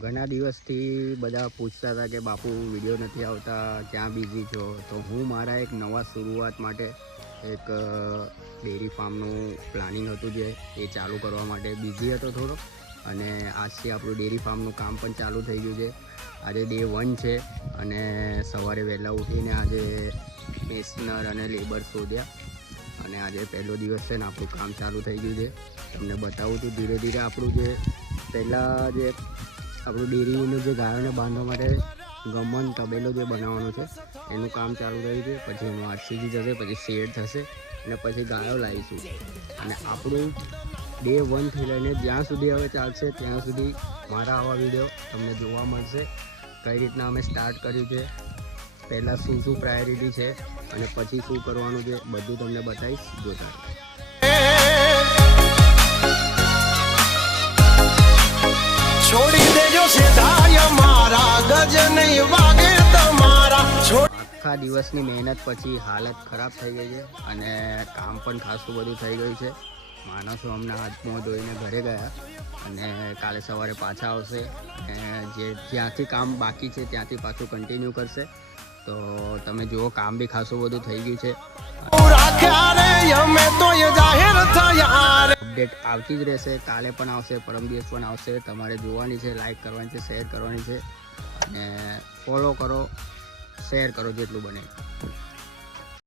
ઘણા દિવસથી બધા પૂછતા હતા કે બાપુ વિડીયો નથી આવતા, ક્યાં બિઝી છો? તો હું મારા એક નવા શરૂઆત માટે એક ડેરી ફાર્મનું પ્લાનિંગ હતું જે એ ચાલુ કરવા માટે બિઝી હતો થોડો, અને આજથી આપણું ડેરી ફાર્મનું કામ પણ ચાલુ થઈ ગયું છે. આજે ડે 1 છે અને સવારે વહેલા ઉઠીને આજે મેસનર અને લેબર શોધ્યા અને આજે પહેલો દિવસ છે ને આપણું કામ ચાલુ થઈ ગયું છે. તમને બતાવું છું ધીરે ધીરે આપણું જે પહેલાં જે આપણું ડેરીનું જે ગાયોને બાંધવા માટે ગમન તબેલો જે બનાવવાનો છે એનું કામ ચાલુ થયું છે. પછી એનું આરસીસી જશે, પછી શેડ થશે અને પછી ગાયો લાવીશું. અને આપણું ડે 1થી લઈને જ્યાં સુધી હવે ચાલશે ત્યાં સુધી મારા આવા વિડીયો તમને જોવા મળશે. કઈ રીતના અમે સ્ટાર્ટ કર્યું છે, પહેલાં શું પ્રાયોરિટી છે અને પછી શું કરવાનું છે, બધું તમને બતાવીશ. જોતા છોડી દેજો સીધાય મારા ગજ નહીં વાગે તમારા. આખા દિવસની મહેનત પછી હાલત ખરાબ થઈ ગઈ છે અને કામ પણ ખાસું બધું થઈ ગયું છે. માણસો હમણાં હાથ મોં ધોઈને ઘરે ગયા અને કાલે સવારે પાછા આવશે અને જ્યાંથી કામ બાકી છે ત્યાંથી પાછું કન્ટિન્યુ કરશે. તો તમે જુઓ કામ બી ખાસું બધું થઈ ગયું છે. અપડેટ આવતી જ રહેશે, કાલે પણ આવશે, પરમ દિવસ પણ આવશે. તમારે જોવાની છે, લાઈક કરવાની છે, શેર કરવાની છે અને ફોલો કરો, શેર કરો જેટલું બને.